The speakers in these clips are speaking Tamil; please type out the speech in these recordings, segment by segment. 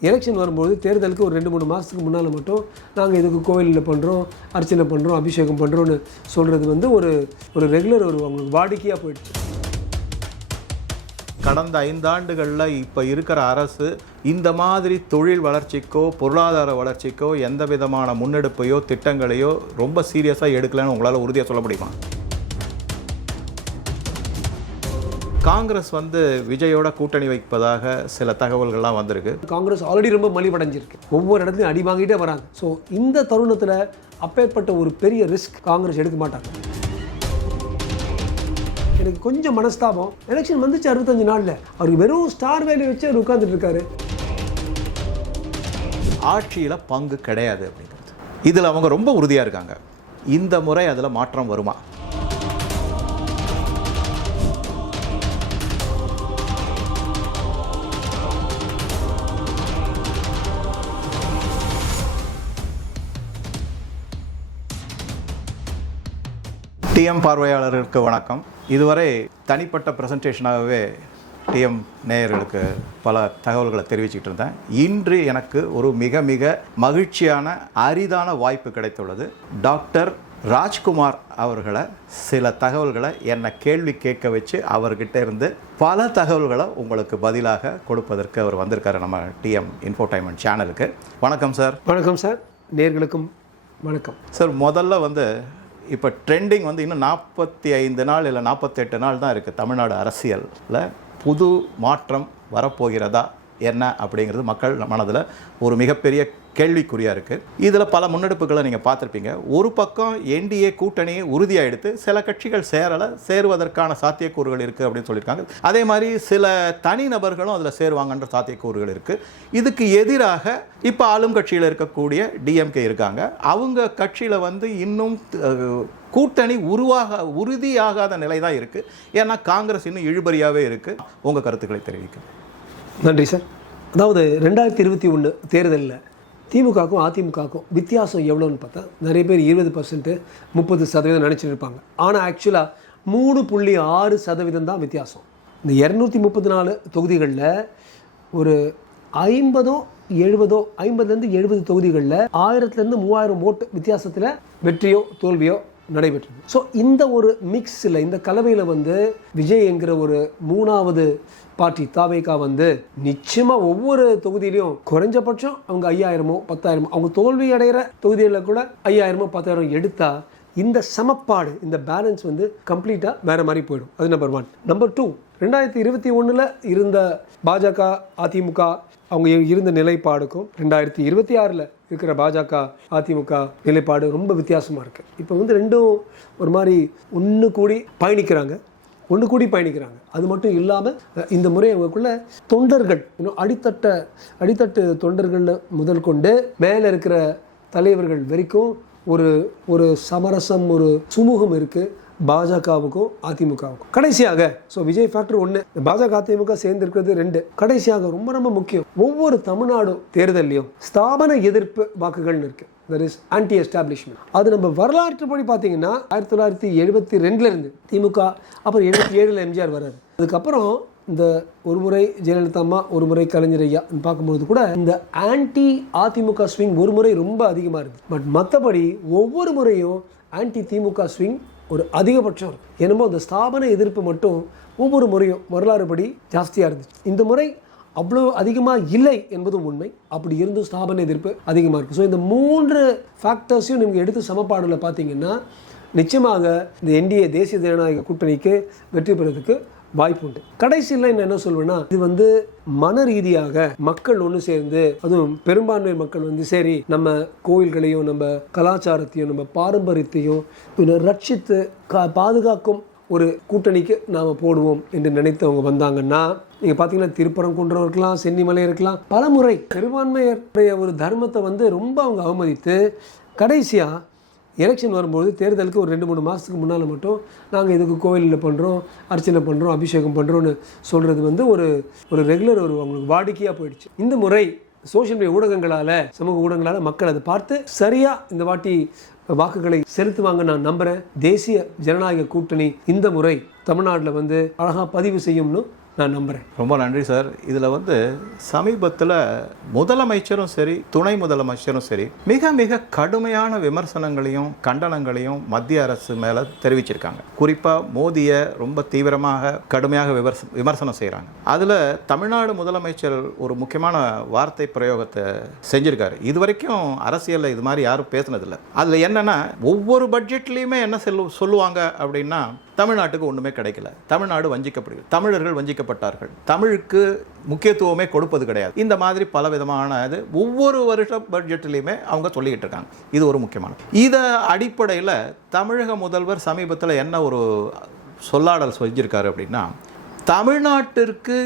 எலெக்ஷன் வரும்போது தேர்தலுக்கு ஒரு ரெண்டு மூணு மாதத்துக்கு முன்னால் மட்டும் நாங்கள் இதுக்கு கோவிலில் பண்ணுறோம் அர்ச்சனை பண்ணுறோம் அபிஷேகம் பண்ணுறோன்னு சொல்கிறது வந்து ஒரு ஒரு ரெகுலர் ஒரு அவங்களுக்கு வாடிக்கையாக போயிடுச்சு. கடந்த ஐந்தாண்டுகளில் இப்போ இருக்கிற அரசு இந்த மாதிரி தொழில் வளர்ச்சிக்கோ பொருளாதார வளர்ச்சிக்கோ எந்த விதமான முன்னெடுப்பையோ திட்டங்களையோ ரொம்ப சீரியஸாக எடுக்கலைன்னு உங்களால் உறுதியாக சொல்ல முடியுமா? காங்கிரஸ் வந்து விஜயோட கூட்டணி வைப்பதாக சில தகவல்கள்லாம் வந்திருக்கு. காங்கிரஸ் ஆல்ரெடி ரொம்ப மலிவடைஞ்சிருக்கு. ஒவ்வொரு இடத்துலையும் அடி வாங்கிட்டே வராங்க. ஸோ இந்த தருணத்தில் அப்பேற்பட்ட ஒரு பெரிய ரிஸ்க் காங்கிரஸ் எடுக்க மாட்டாங்க. எனக்கு கொஞ்சம் மனஸ்தாபம். எலெக்ஷன் வந்துச்சு அறுபத்தஞ்சு நாளில். அவருக்கு வெறும் ஸ்டார் வேலையை வச்சு அவர் உட்கார்ந்துட்டு இருக்காரு. ஆட்சியில் பங்கு கிடையாது அப்படிங்கிறது. இதில் அவங்க ரொம்ப உறுதியாக இருக்காங்க. இந்த முறை அதில் மாற்றம் வருமா? டிஎம் பார்வையாளர்களுக்கு வணக்கம். இதுவரை தனிப்பட்ட ப்ரெசன்டேஷனாகவே டிஎம் நேயர்களுக்கு பல தகவல்களை தெரிவிச்சுக்கிட்டு இருந்தேன். இன்று எனக்கு ஒரு மிக மிக மகிழ்ச்சியான அரிதான வாய்ப்பு கிடைத்துள்ளது. டாக்டர் ராஜ்குமார் அவர்களை சில தகவல்களை என்னை கேள்வி கேட்க வச்சு அவர்கிட்ட இருந்து பல தகவல்களை உங்களுக்கு பதிலாக கொடுப்பதற்கு அவர் வந்திருக்காரு நம்ம டிஎம் இன்ஃபோடைன்மெண்ட் சேனலுக்கு வணக்கம் சார் வணக்கம் சார் நேர்களுக்கும் வணக்கம். சார் முதல்ல வந்து இப்போ ட்ரெண்டிங் வந்து இன்னும் நாற்பத்தி ஐந்து நாள் இல்லை நாற்பத்தெட்டு நாள் தான் இருக்குது தமிழ்நாடு அரசியலில். புது மாற்றம் வரப்போகிறதா? என்ன? அப்படிங்கிறது மக்கள் மனதில் ஒரு மிகப்பெரிய கேள்விக்குறியாக இருக்குது இதில் பல முன்னெடுப்புகளை நீங்கள் பார்த்துருப்பீங்க. ஒரு பக்கம் என்டிஏ கூட்டணியை உறுதியாக எடுத்து சில கட்சிகள் சேரலை சேருவதற்கான சாத்தியக்கூறுகள் இருக்குது அப்படின்னு சொல்லியிருக்காங்க. அதே மாதிரி சில தனிநபர்களும் அதில் சேருவாங்கன்ற சாத்தியக்கூறுகள் இருக்குது இதுக்கு எதிராக இப்போ ஆளும் கட்சியில் இருக்கக்கூடிய டிஎம்கே இருக்காங்க. அவங்க கட்சியில் வந்து இன்னும் கூட்டணி உருவாக உறுதியாகாத நிலை தான் இருக்குது ஏன்னா காங்கிரஸ் இன்னும் இழுபறியாகவே இருக்குது உங்கள் கருத்துக்களை தெரிவிக்க. நன்றி சார். அதாவது ரெண்டாயிரத்தி இருபத்தி ஒன்று தேர்தலில் திமுகவுக்கும் அதிமுகவுக்கும் வித்தியாசம் எவ்வளோன்னு பார்த்தா நிறைய பேர் இருபது பர்சன்ட்டு முப்பது சதவீதம் நினச்சிட்டு இருப்பாங்க ஆனால் ஆக்சுவலாக மூணு புள்ளி ஆறு சதவீதம் தான் வித்தியாசம். இந்த இரநூத்தி முப்பத்தி நாலு தொகுதிகளில் ஒரு ஐம்பதோ எழுபதோ ஐம்பதுலேருந்து எழுபது தொகுதிகளில் ஆயிரத்துலேருந்து மூவாயிரம் ஓட்டு வித்தியாசத்தில் வெற்றியோ தோல்வியோ நடைபெற்றது. ஸோ இந்த ஒரு மிக்ஸில் இந்த கலவையில் வந்து விஜய் என்கிற ஒரு மூணாவது பார்ட்டி தாவேகா வந்து நிச்சயமாக ஒவ்வொரு தொகுதியிலையும் குறைஞ்சபட்சம் அவங்க ஐயாயிரமோ பத்தாயிரமோ அவங்க தோல்வி அடைகிற தொகுதிகளில் கூட ஐயாயிரமோ பத்தாயிரம் எடுத்தா இந்த சமப்பாடு இந்த பேலன்ஸ் வந்து கம்ப்ளீட்டாக வேற மாதிரி போயிடும். அது நம்பர் ஒன் நம்பர் டூ ரெண்டாயிரத்தி இருபத்தி ஒன்றில் இருந்த பாஜக அதிமுக அவங்க இருந்த நிலைப்பாடுக்கும் ரெண்டாயிரத்தி இருபத்தி ஆறில் இருக்கிற பாஜக அதிமுக நிலைப்பாடு ரொம்ப வித்தியாசமாக இருக்குது இப்போ வந்து ரெண்டும் ஒரு மாதிரி ஒன்று கூடி பயணிக்கிறாங்க. ஒன்று கூடி பயணிக்கிறாங்க. அது மட்டும் இல்லாமல் இந்த முறை அவங்களுக்குள்ள தொண்டர்கள் இன்னும் அடித்தட்ட அடித்தட்டு தொண்டர்களில் முதல் கொண்டு மேலே இருக்கிற தலைவர்கள் வரைக்கும் ஒரு ஒரு சமரசம் ஒரு சுமூகம் இருக்குது பாஜகவுக்கும் அதிமுகவுக்கும். கடைசியாக ஸோ விஜய் ஃபேக்டர் ஒன்று பாஜக அதிமுக சேர்ந்து இருக்கிறது ரெண்டு. கடைசியாக ரொம்ப ரொம்ப முக்கியம். ஒவ்வொரு தமிழ்நாடு தேர்தல்லையும் ஸ்தாபன எதிர்ப்பு வாக்குகள்னு இருக்குது தட் இஸ் ஆன்டி எஸ்டாப்ளிஷ்மெண்ட் அது நம்ம வரலாற்றுப்படி பார்த்தீங்கன்னா ஆயிரத்தி தொள்ளாயிரத்தி எழுபத்தி ரெண்டுலேருந்து திமுக அப்புறம் எழுபத்தி ஏழில் எம்ஜிஆர் வர்றாரு. அதுக்கப்புறம் இந்த ஒரு முறை ஜெயலலிதா அம்மா ஒரு முறை கலைஞர் ஐயா பார்க்கும்போது கூட இந்த ஆன்டி அதிமுக ஸ்விங் ஒரு முறை ரொம்ப அதிகமாக இருக்குது பட் மற்றபடி ஒவ்வொரு முறையும் ஆன்டி திமுக ஸ்விங் ஒரு அதிகபட்சம் இருக்கும் என்னமோ அந்த ஸ்தாபன எதிர்ப்பு மட்டும் ஒவ்வொரு முறையும் வரலாறுபடி ஜாஸ்தியாக இருந்துச்சு. இந்த முறை அவ்வளோ அதிகமாக இல்லை என்பதும் உண்மை. அப்படி இருந்தும் ஸ்தாபன எதிர்ப்பு அதிகமாக இருக்குது ஸோ இந்த மூன்று ஃபேக்டர்ஸையும் நீங்கள் எடுத்து சமப்பாடில் பார்த்தீங்கன்னா நிச்சயமாக இந்த என்டிஏ தேசிய ஜனநாயக கூட்டணிக்கு வெற்றி பெறதுக்கு வாய்ப்பு உண்டு. கடைசியில் நான் என்ன சொல்வேன்னா இது வந்து மன ரீதியாக மக்கள் ஒன்று சேர்ந்து அதுவும் பெரும்பான்மை மக்கள் வந்து சரி நம்ம கோயில்களையும் நம்ம கலாச்சாரத்தையும் நம்ம பாரம்பரியத்தையும் ரட்சித்து கா பாதுகாக்கும் ஒரு கூட்டணிக்கு நாம் போடுவோம் என்று நினைத்து அவங்க வந்தாங்கன்னா நீங்கள் பார்த்தீங்கன்னா திருப்பரங்குன்றம் இருக்கலாம் சென்னிமலை இருக்கலாம் பல முறை பெரும்பான்மையுடைய ஒரு தர்மத்தை வந்து ரொம்ப அவங்க அவமதித்து கடைசியாக எலெக்ஷன் வரும்போது தேர்தலுக்கு ஒரு ரெண்டு மூணு மாதத்துக்கு முன்னால் மட்டும் நாங்கள் இதுக்கு கோவிலில் பண்ணுறோம் அர்ச்சனை பண்ணுறோம் அபிஷேகம் பண்ணுறோன்னு சொல்கிறது வந்து ஒரு ஒரு ரெகுலர் ஒரு அவங்களுக்கு வாடிக்கையாக போயிடுச்சு. இந்த முறை சோஷியல் மீடியா ஊடகங்களால் சமூக ஊடகங்களால் மக்கள் அதை பார்த்து சரியாக இந்த வாட்டி வாக்குகளை செலுத்துவாங்க நான் நம்புகிறேன் தேசிய ஜனநாயக கூட்டணி இந்த முறை தமிழ்நாட்டில் வந்து அழகாக பதிவு செய்யும்னு நான் நம்புகிறேன் ரொம்ப நன்றி சார். இதில் வந்து சமீபத்தில் முதலமைச்சரும் சரி துணை முதலமைச்சரும் சரி மிக மிக கடுமையான விமர்சனங்களையும் கண்டனங்களையும் மத்திய அரசு மேலே தெரிவிச்சிருக்காங்க. குறிப்பாக மோதியை ரொம்ப தீவிரமாக கடுமையாக விமர்ச விமர்சனம் செய்கிறாங்க அதில் தமிழ்நாடு முதலமைச்சர் ஒரு முக்கியமான வார்த்தை பிரயோகத்தை செஞ்சிருக்காரு. இது வரைக்கும் அரசியலில் இது மாதிரி யாரும் பேசினதில்லை. அதில் என்னென்னா ஒவ்வொரு பட்ஜெட்லேயுமே என்ன சொல்லு சொல்லுவாங்க அப்படின்னா தமிழ்நாட்டுக்கு ஒன்றுமே கிடைக்கல. தமிழ்நாடு வஞ்சிக்கப்படுகிறது. தமிழர்கள் வஞ்சிக்கப்பட்டார்கள். தமிழுக்கு முக்கியத்துவமே கொடுப்பது கிடையாது. இந்த மாதிரி பல விதமான இது ஒவ்வொரு வருஷ பட்ஜெட்லேயுமே அவங்க சொல்லிக்கிட்டு இருக்காங்க. இது ஒரு முக்கியமான இதை அடிப்படையில் தமிழக முதல்வர் சமீபத்தில் என்ன ஒரு சொல்லாடல் செஞ்சிருக்காரு அப்படின்னா தமிழ்நாட்டிற்கு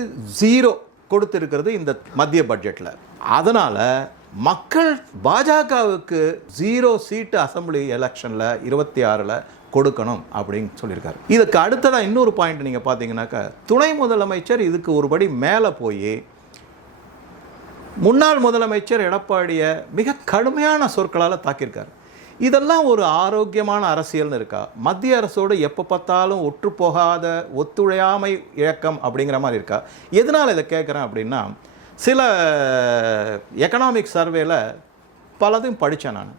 ஜீரோ கொடுத்துருக்கிறது இந்த மத்திய பட்ஜெட்டில் அதனால் மக்கள் பாஜகவுக்கு ஜீரோ சீட்டு அசம்பிளி எலெக்ஷனில் இருபத்தி ஆறில் கொடுக்கணும் அப்படின்னு சொல்லியிருக்காரு. இதுக்கு அடுத்ததாக இன்னொரு பாயிண்ட் நீங்கள் பார்த்தீங்கன்னாக்கா துணை முதலமைச்சர் இதுக்கு ஒருபடி மேலே போய் முன்னாள் முதலமைச்சர் எடப்பாடியை மிக கடுமையான சொற்களால் தாக்கியிருக்கார். இதெல்லாம் ஒரு ஆரோக்கியமான அரசியல்னு இருக்கா? மத்திய அரசோடு எப்போ பார்த்தாலும் ஒற்று போகாத ஒத்துழையாமை இயக்கம் அப்படிங்கிற மாதிரி இருக்கா? எதனால் இதை கேட்குறேன் அப்படின்னா சில எக்கனாமிக் சர்வேல பலதையும் படித்தேன் நான்.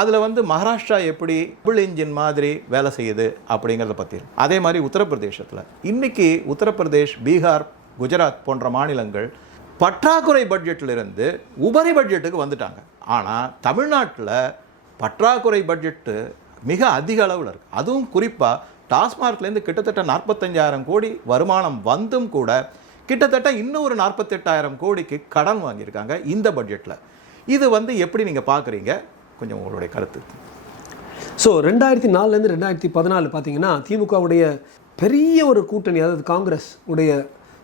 அதில் வந்து மகாராஷ்டிரா எப்படி டபுள் இன்ஜின் மாதிரி வேலை செய்யுது அப்படிங்கிறத பற்றி அதே மாதிரி உத்தரப்பிரதேசத்தில். இன்னைக்கு உத்தரப்பிரதேஷ் பீகார் குஜராத் போன்ற மாநிலங்கள் பற்றாக்குறை பட்ஜெட்டிலிருந்து உபரி பட்ஜெட்டுக்கு வந்துட்டாங்க. ஆனால் தமிழ்நாட்டில் பற்றாக்குறை பட்ஜெட்டு மிக அதிக அளவில் இருக்குது அதுவும் குறிப்பாக டாஸ்மார்க்லேருந்து கிட்டத்தட்ட நாற்பத்தஞ்சாயிரம் கோடி வருமானம் வந்தும் கூட கிட்டத்தட்ட இன்னும் ஒரு நாற்பத்தெட்டாயிரம் கோடிக்கு கடன் வாங்கியிருக்காங்க இந்த பட்ஜெட்டில் இது வந்து எப்படி நீங்கள் பார்க்குறீங்க கொஞ்சம் உங்களுடைய கருத்து. ஸோ ரெண்டாயிரத்தி நாலுலேருந்து ரெண்டாயிரத்தி பதினாலு பார்த்தீங்கன்னா திமுகவுடைய பெரிய ஒரு கூட்டணி அதாவது காங்கிரஸ் உடைய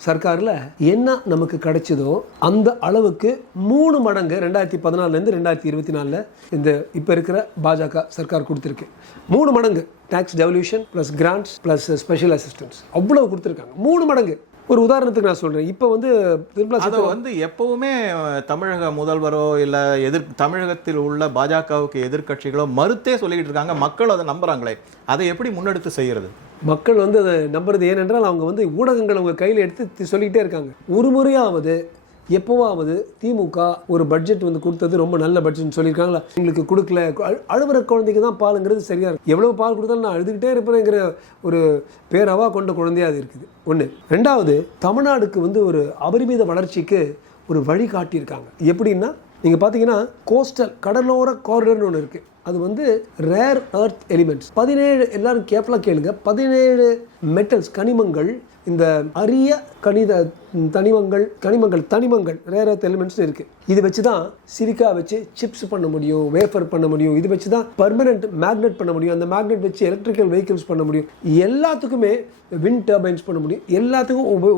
சர்க்காரில் என்ன நமக்கு கிடைச்சதோ அந்த அளவுக்கு மூணு மடங்கு ரெண்டாயிரத்தி பதினாலுலேருந்து ரெண்டாயிரத்தி இருபத்தி நாலில் இந்த இப்போ இருக்கிற பாஜக சர்க்கார் கொடுத்துருக்கு. மூணு மடங்கு tax devolution plus grants plus special assistance அவ்வளோ கொடுத்துருக்காங்க. மூணு மடங்கு. ஒரு உதாரணத்துக்கு நான் சொல்கிறேன் இப்போ வந்து நிர்மலா அதை வந்து எப்பவுமே தமிழக முதல்வரோ இல்லை எதிர் தமிழகத்தில் உள்ள பாஜகவுக்கு எதிர்க்கட்சிகளோ மறுத்தே சொல்லிக்கிட்டு இருக்காங்க. மக்கள் அதை நம்புறாங்களே. அதை எப்படி முன்னெடுத்து செய்யறது? மக்கள் வந்து அதை நம்புறது ஏனென்றால் அவங்க வந்து ஊடகங்கள் அவங்க கையில் எடுத்து சொல்லிக்கிட்டே இருக்காங்க. ஒரு முறையாவது எப்போவாவது திமுக ஒரு பட்ஜெட் வந்து கொடுத்தது ரொம்ப நல்ல பட்ஜெட்னு சொல்லியிருக்காங்களா? எங்களுக்கு கொடுக்கல. அழு- குழந்தைக்கு தான் பாலுங்கிறது சரியா இருக்கும் எவ்வளோ பால் கொடுத்தாலும் நான் அழுதுகிட்டே இருப்பேங்கிற ஒரு பேரவா கொண்ட குழந்தையா அது இருக்குது. ஒன்று ரெண்டாவது தமிழ்நாடுக்கு வந்து ஒரு அபரிமித வளர்ச்சிக்கு ஒரு வழி காட்டியிருக்காங்க. எப்படின்னா நீங்கள் பார்த்தீங்கன்னா கோஸ்டல் கடலோர காரிடர்னு ஒன்று இருக்குது அது வந்து ரேர் எர்த் எலிமெண்ட்ஸ் பதினேழு எல்லாரும் கேப்லாம் கேளுங்க. பதினேழு மெட்டல்ஸ் கனிமங்கள் இந்த அரிய கணித தனிமங்கள் கனிமங்கள் தனிமங்கள் ரேர் எர்த் எலிமெண்ட்ஸ் இருக்கு. இது வச்சு தான் சிலிக்கா வச்சு சிப்ஸ் பண்ண முடியும் வேஃபர் பண்ண முடியும். இது வச்சு தான் பர்மனெண்ட் மேக்னெட் பண்ண முடியும். அந்த மேக்னெட் வச்சு எலக்ட்ரிக்கல் வெஹிக்கிள்ஸ் பண்ண முடியும். எல்லாத்துக்குமே விண்ட் டர்பைன்ஸ் பண்ண முடியும். எல்லாத்துக்கும் உப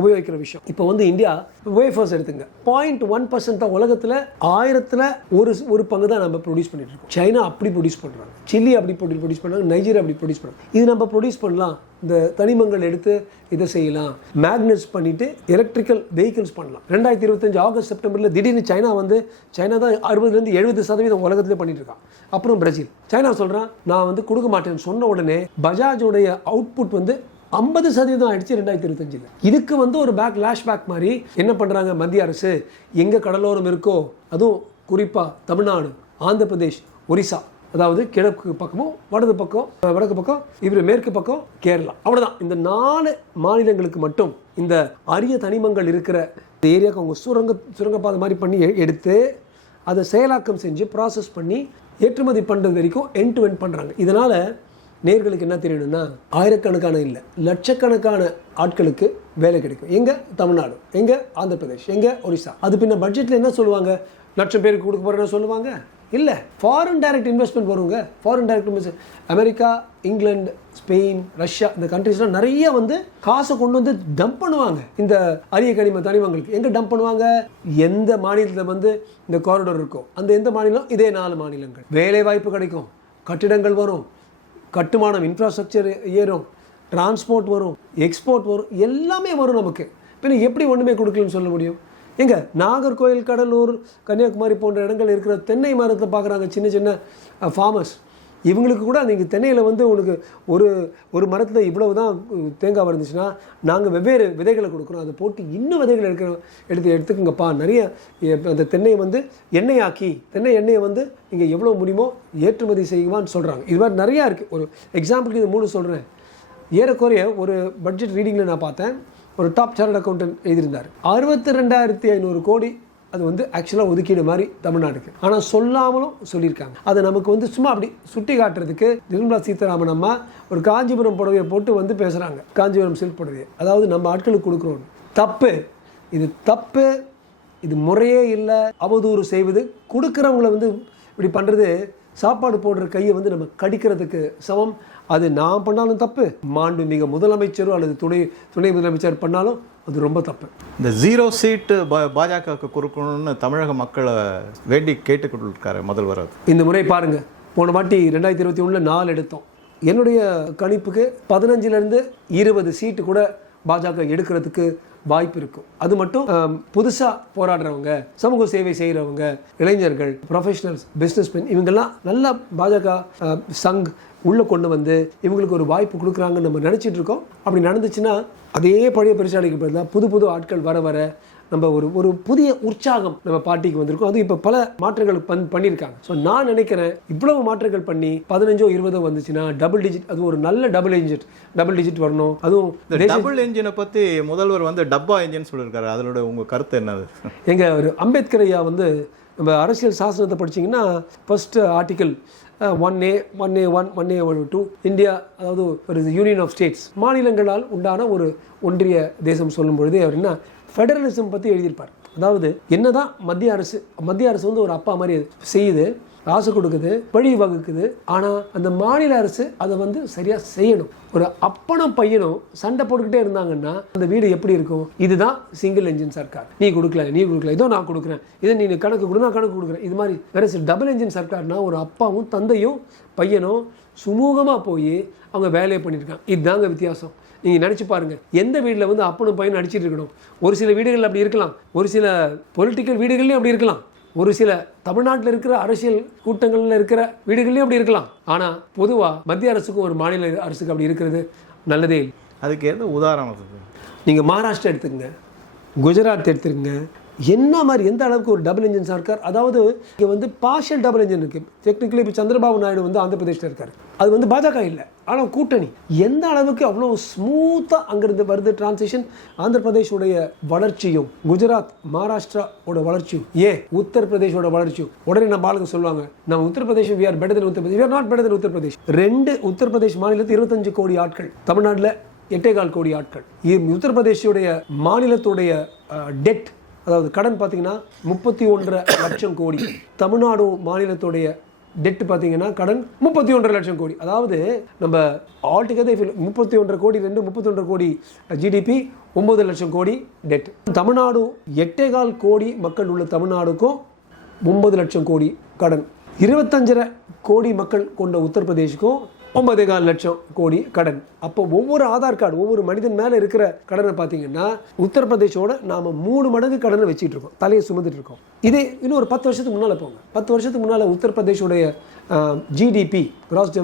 உபயோகிக்கிற விஷயம். இப்போ வந்து இந்தியா வேஃபர்ஸ் எடுத்துங்க. பாயிண்ட் ஒன் பர்சன்ட் தான் உலகத்தில் ஆயிரத்தில் ஒரு ஒரு பங்கு தான் நம்ம ப்ரொடியூஸ் பண்ணிட்டு இருக்கோம். சைனா அப்படி ப்ரொடியூஸ் பண்ணுறாங்க சில்லி அப்படி ப்ரொடியூஸ் பண்ணுறாங்க நைஜீரியா அப்படி ப்ரொடியூஸ் பண்ணுறாங்க இது நம்ம ப்ரொடியூஸ் பண்ணலாம். இந்த தனிமங்கள் எடுத்து இதை செய்யலாம். மேக்னெட்ஸ் பண்ணிட்டு எலக்ட்ரிக்கல் வெஹிக்கிள்ஸ் பண்ணலாம். ரெண்டாயிரத்தி இருபத்தஞ்சு ஆகஸ்ட் செப்டம்பரில் திடீர்னு சைனா வந்து சைனா தான் அறுபதுலேருந்து எழுபது சதவீதம் உலகத்திலே பண்ணிட்டு இருக்கான் அப்புறம் பிரேசில். சைனா சொல்கிறான் நான் வந்து கொடுக்க மாட்டேன்னு சொன்ன உடனே பஜாஜோடைய அவுட்புட் வந்து ஐம்பது சதவீதம் ஆயிடுச்சு ரெண்டாயிரத்தி இருபத்தஞ்சில். இதுக்கு வந்து ஒரு பேக் லேஷ் பேக் மாதிரி என்ன பண்ணுறாங்க மத்திய அரசு? எங்கே கடலோரம் இருக்கோ அதுவும் குறிப்பாக தமிழ்நாடு ஆந்திர பிரதேஷ் ஒரிசா. அதாவது கிழக்கு பக்கமும் வடது பக்கம் வடக்கு பக்கம் இவர் மேற்கு பக்கம் கேரளா. அவ்வளோதான் இந்த நாலு மாநிலங்களுக்கு மட்டும் இந்த அரிய தனிமங்கள் இருக்கிற இந்த ஏரியாவுக்கு அவங்க சுரங்க சுரங்கப்பாதை மாதிரி பண்ணி எடுத்து அதை செயலாக்கம் செஞ்சு ப்ராசஸ் பண்ணி ஏற்றுமதி பண்ணுறது வரைக்கும் என் டு என் பண்ணுறாங்க இதனால் நேர்களுக்கு என்ன தெரியணும்னா ஆயிரக்கணக்கான இல்லை லட்சக்கணக்கான ஆட்களுக்கு வேலை கிடைக்கும். எங்கே? தமிழ்நாடு. எங்கே? ஆந்திர பிரதேஷ் எங்கே? ஒரிசா. அது பின்ன பட்ஜெட்டில் என்ன சொல்லுவாங்க? லட்சம் பேருக்கு கொடுக்க போகிறேன்னு சொல்லுவாங்க? இல்லை ஃபாரின் டைரக்ட் இன்வெஸ்ட்மெண்ட் வருங்க. Foreign direct invest America England Spain Russia இந்த கண்ட்ரீஸ்லாம் நிறைய வந்து காசை கொண்டு வந்து டம்ப் பண்ணுவாங்க. இந்த அரிய கனிம தனிமங்களுக்கு. எங்கே டம்ப் பண்ணுவாங்க? எந்த மாநிலத்தில் வந்து இந்த காரிடோர் இருக்கோ அந்த எந்த மாநிலம்? இதே நாலு மாநிலங்கள். வேலை வாய்ப்பு கிடைக்கும். கட்டிடங்கள் வரும். கட்டுமானம் இன்ஃப்ராஸ்ட்ரக்சர் ஏறும். டிரான்ஸ்போர்ட் வரும். எக்ஸ்போர்ட் வரும். எல்லாமே வரும் நமக்கு. பின்ன எப்படி ஒன்றுமே கொடுக்கலன்னு சொல்ல முடியும்? எங்க? நாகர்கோயில் கடலூர் கன்னியாகுமரி போன்ற இடங்கள் இருக்கிற தென்னை மரத்தை பார்க்குறாங்க சின்ன சின்ன ஃபார்மர்ஸ் இவங்களுக்கு கூட நீங்கள் தென்னையில் வந்து உனக்கு ஒரு ஒரு மரத்தில் இவ்வளவு தான் தேங்காய் வந்துச்சுன்னா நாங்கள் வெவ்வேறு விதைகளை கொடுக்குறோம். அதை போட்டு இன்னும் விதைகள் எடுக்கிற எடுத்து எடுத்துக்கோங்கப்பா. நிறைய அந்த தென்னையை வந்து எண்ணெய் ஆக்கி தென்னை எண்ணெயை வந்து நீங்கள் எவ்வளோ முடியுமோ ஏற்றுமதி செய்யுமான்னு சொல்கிறாங்க இது மாதிரி நிறையா இருக்குது ஒரு எக்ஸாம்பிளுக்கு இது மூணு சொல்கிறேன் ஏறக்குறைய ஒரு பட்ஜெட் ரீடிங்கில் நான் பார்த்தேன். ஒரு டாப் சார்ட் அக்கௌண்டன்ட் எழுதியிருந்தார். அறுபத்தி ரெண்டாயிரத்தி ஐநூறு கோடி அது வந்து ஆக்சுவலாக ஒதுக்கீடு மாதிரி தமிழ்நாடுக்கு ஆனால் சொல்லாமலும் சொல்லியிருக்காங்க. அதை நமக்கு வந்து சும்மா அப்படி சுட்டி காட்டுறதுக்கு நிர்மலா சீதாராமன் அம்மா ஒரு காஞ்சிபுரம் புடவையை போட்டு வந்து பேசுகிறாங்க காஞ்சிபுரம் சில்க் புடவையை. அதாவது நம்ம ஆட்களுக்கு கொடுக்குறோம். தப்பு. இது தப்பு. இது முறையே இல்லை. அவதூறு செய்வது. கொடுக்குறவங்கள வந்து இப்படி பண்ணுறது சாப்பாடு போடுற கையை வந்து நம்ம கடிக்கிறதுக்கு சமம். அது நான் பண்ணாலும் தப்பு. மாண்புமிகு முதலமைச்சரோ அல்லது துணை துணை முதலமைச்சர் பண்ணாலும் அது ரொம்ப தப்பு. இந்த ஜீரோ சீட்டு பாஜகவுக்கு கொடுக்கணும்னு தமிழக மக்களை வேண்டி கேட்டுக்கொண்டிருக்காரு முதல்வர் இந்த முறை பாருங்க. போன வாட்டி ரெண்டாயிரத்தி இருபத்தி ஒன்றில் நாலு எடுத்தோம். என்னுடைய கணிப்புக்கு பதினஞ்சுலேருந்து இருபது சீட்டு கூட பாஜக எடுக்கிறதுக்கு வாய்ப்பு இருக்கும். அது மட்டும் புதுசாக போராடுறவங்க சமூக சேவை செய்கிறவங்க இளைஞர்கள் ப்ரொஃபஷனல்ஸ் பிஸ்னஸ் பென் இவங்கெல்லாம் நல்லா பாஜக சங் உள்ளே கொண்டு வந்து இவங்களுக்கு ஒரு வாய்ப்பு கொடுக்குறாங்கன்னு நம்ம நினச்சிட்டு இருக்கோம். அப்படி நடந்துச்சுன்னா அதே பழைய பெருசாலைக்கு பதிலாக புது புது ஆட்கள் வர வர நம்ம ஒரு ஒரு புதிய உற்சாகம் நம்ம பார்ட்டிக்கு வந்திருக்கோம். அது இப்போ பல மாற்றங்கள் பண் பண்ணியிருக்காங்க. ஸோ நான் நினைக்கிறேன் இவ்வளவு மாற்றங்கள் பண்ணி பதினஞ்சோ இருபதோ வந்துச்சுன்னா டபுள் டிஜிட் அது ஒரு நல்ல டபுள் டிஜிட் டபுள் டிஜிட் வரணும். அதுவும் டபுள் என்ஜினை பற்றி முதல்வர் வந்து டப்பா என்ஜின் சொல்லியிருக்காரு. அதனோட உங்க கருத்து என்னது? எங்க ஒரு அம்பேத்கர் ஐயா வந்து நம்ம அரசியல் சாசனத்தை படிச்சீங்கன்னா first article one A one A one one A one two India அதாவது ஒரு யூனியன் ஆஃப் ஸ்டேட்ஸ் மாநிலங்களால் உண்டான ஒரு ஒன்றிய தேசம் சொல்லும் பொழுது அவர் என்ன ஃபெடரலிசம் பற்றி எழுதியிருப்பார். அதாவது என்னதான் மத்திய அரசு மத்திய அரசு வந்து ஒரு அப்பா மாதிரி செய்யுது காசு கொடுக்குது வழி வகுக்குது. ஆனால் அந்த மாநில அரசு அதை வந்து சரியாக செய்யணும். ஒரு அப்பனும் பையனும் சண்டை போட்டுக்கிட்டே இருந்தாங்கன்னா அந்த வீடு எப்படி இருக்கும்? இதுதான் சிங்கிள் என்ஜின் சர்க்கார். நீ கொடுக்கல நீ கொடுக்கல இதோ நான் கொடுக்குறேன். இதை நீ கணக்கு கொடு நான் கணக்கு கொடுக்குறேன். இது மாதிரி வேற டபுள் என்ஜின் சர்க்கார்னா ஒரு அப்பாவும் தந்தையும் பையனும் சுமூகமாக போய் அவங்க வேலையை பண்ணியிருக்காங்க இதுதாங்க வித்தியாசம். நீங்கள் நினச்சி பாருங்கள் எந்த வீட்டில் வந்து அப்பனும் பையனும் அடிச்சிட்டு இருக்கணும்? ஒரு சில வீடுகளில் அப்படி இருக்கலாம். ஒரு சில பொலிட்டிக்கல் வீடுகள்லேயும் அப்படி இருக்கலாம். ஒரு சில தமிழ்நாட்டில் இருக்கிற அரசியல் கூட்டங்களில் இருக்கிற வீடுகள்லையும் அப்படி இருக்கலாம். ஆனால் பொதுவாக மத்திய அரசுக்கும் ஒரு மாநில அரசுக்கு அப்படி இருக்கிறது நல்லதே இல்லை. அதுக்கு எது உதாரணம்? நீங்கள் மகாராஷ்டிரா எடுத்துக்கங்க குஜராத் எடுத்துக்கங்க என்ன மாதிரி எந்த அளவுக்கு ஒரு டபுள் இன்ஜின் சர்க்கார் அதாவது இங்கே வந்து பார்ஷியல் டபுள் இன்ஜின் இருக்குது டெக்னிக்கலி இப்போ சந்திரபாபு நாயுடு வந்து ஆந்திர பிரதேசில் இருக்கார். அது வந்து பாஜக இல்லை. ஆனால் கூட்டணி எந்த அளவுக்கு அவ்வளோ ஸ்மூத்தாக அங்கேருந்து வருது டிரான்சிஷன் ஆந்திர பிரதேஷோடைய வளர்ச்சியும் குஜராத் மகாராஷ்டிராவோட வளர்ச்சியும். ஏன்? உத்தரப்பிரதேஷோட வளர்ச்சியும். உடனே நம்ம ஆளுங்க சொல்லுவாங்க நம்ம Uttar Pradesh we are better Uttar Pradesh. We are not better Uttar Pradesh. ரெண்டு உத்தரப்பிரதேஷ் மாநிலத்தில் இருபத்தஞ்சு கோடி ஆட்கள். தமிழ்நாட்டில் எட்டேகால் கோடி ஆட்கள். உத்தரப்பிரதேஷுடைய மாநிலத்துடைய டெட் அதாவது கடன் பார்த்தீங்கன்னா முப்பத்தி ஒன்றரை லட்சம் கோடி. தமிழ்நாடு மாநிலத்துடைய டெட் பார்த்தீங்கன்னா கடன் முப்பத்தி ஒன்றரை லட்சம் கோடி. அதாவது நம்ம ஆல்டுகெதர் முப்பத்தி ஒன்றரை கோடி ரெண்டு முப்பத்தி ஒன்றரை கோடி ஜிடிபி ஒன்பது லட்சம் கோடி டெட் தமிழ்நாடு எட்டேகால் கோடி மக்கள் உள்ள தமிழ்நாடுக்கும் ஒன்பது லட்சம் கோடி கடன். இருபத்தஞ்சரை கோடி மக்கள் கொண்ட உத்தரப்பிரதேஷுக்கும் ஒன்பதே கால் லட்சம் கோடி கடன். அப்போ ஒவ்வொரு ஆதார் கார்டு ஒவ்வொரு மனிதன் மேலே இருக்கிற கடனை பார்த்தீங்கன்னா உத்தரப்பிரதேஷோட நாம் மூணு மடங்கு கடனை வச்சுட்டு இருக்கோம். தலையை சுமந்துட்டு இருக்கோம். இதே இன்னும் ஒரு பத்து வருஷத்துக்கு முன்னால் போங்க. பத்து வருஷத்துக்கு முன்னால் உத்தரப்பிரதேஷோடைய ஜிடிபி கிராஸ்